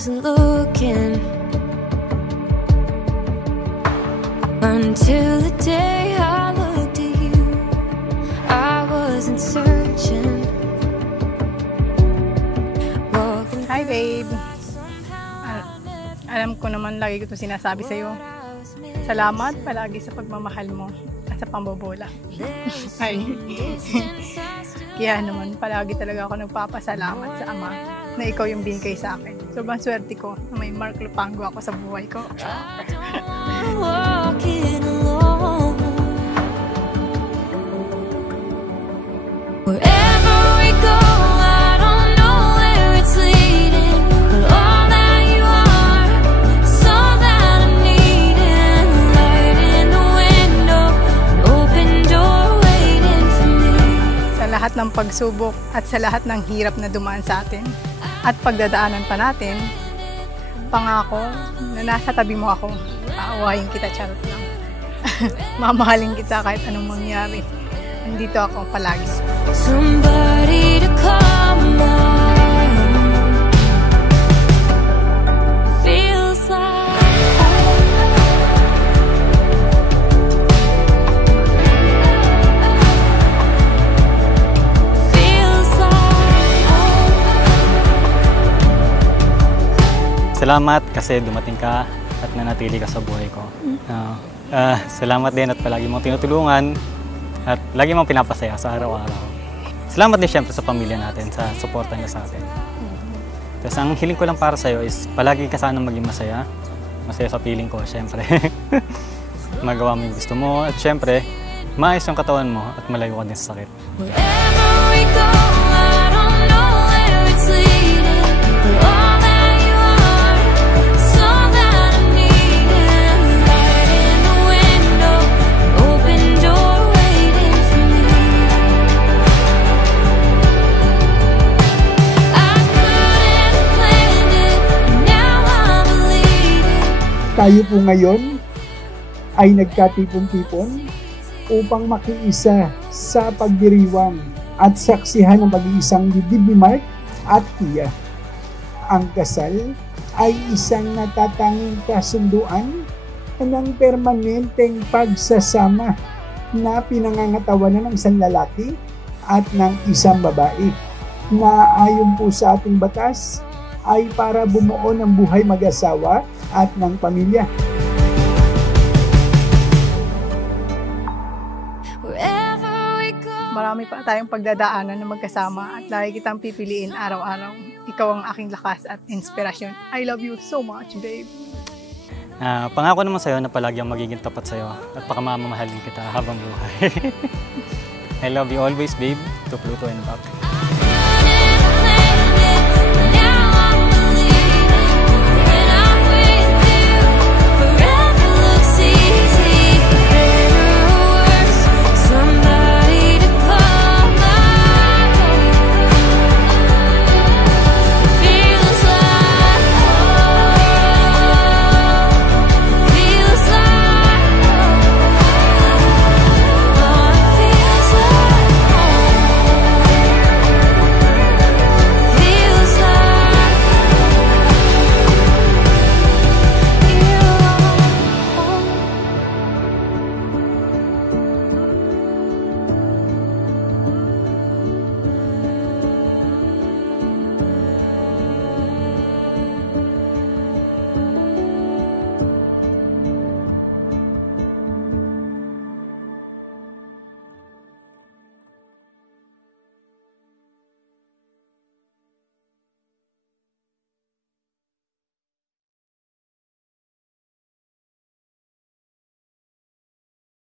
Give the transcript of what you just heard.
wasn't looking until the day I looked at you. I wasn't searching. Hi babe. Alam ko naman lagi ko ito sinasabi sa'yo. Salamat palagi sa pagmamahal mo at sa pambobola. Ay. Kaya naman palagi talaga ako nagpapasalamat sa Ama na ikaw yung binigay sa akin. Sobrang swerte ko na may Mark Lupango ako sa buhay ko. Lahat ng pagsubok at sa lahat ng hirap na dumaan sa atin at pagdadaanan pa natin, pangako na nasa tabi mo ako, aawahin kita, charot lang. Mamahalin kita kahit anong mangyari. Nandito ako palagi. Somebody to come on. Feels like salamat kasi dumating ka at nanatili ka sa buhay ko. Salamat din at palagi mong tinutulungan at lagi mong pinapasaya sa araw-araw. Salamat din siyempre sa pamilya natin, sa suporta niya sa atin. Tapos ang hiling ko lang para sa'yo is palagi ka sana maging masaya. Masaya sa piling ko, siyempre. Magawa mo yung gusto mo at siyempre, maayos yung katawan mo at malayo ka din sa sakit. Tayo po ngayon ay nagkatipon-tipon upang makiisa sa pagdiriwang at saksihan ng pag-iisang dibdib ni Mark at Tia. Ang kasal ay isang natatanging kasunduan ng permanenteng pagsasama na pinangangatawanan ng isang lalaki at ng isang babae na ayon po sa ating batas ay para bumuo ng buhay mag-asawa at ng pamilya. Marami pa tayong pagdadaanan na magkasama at lagi kitang pipiliin araw-araw. Ikaw ang aking lakas at inspirasyon. I love you so much, babe. Pangako naman sa'yo na palagi ang magiging tapat sa'yo at pakamamahalin kita habang buhay. I love you always, babe. To Pluto and back.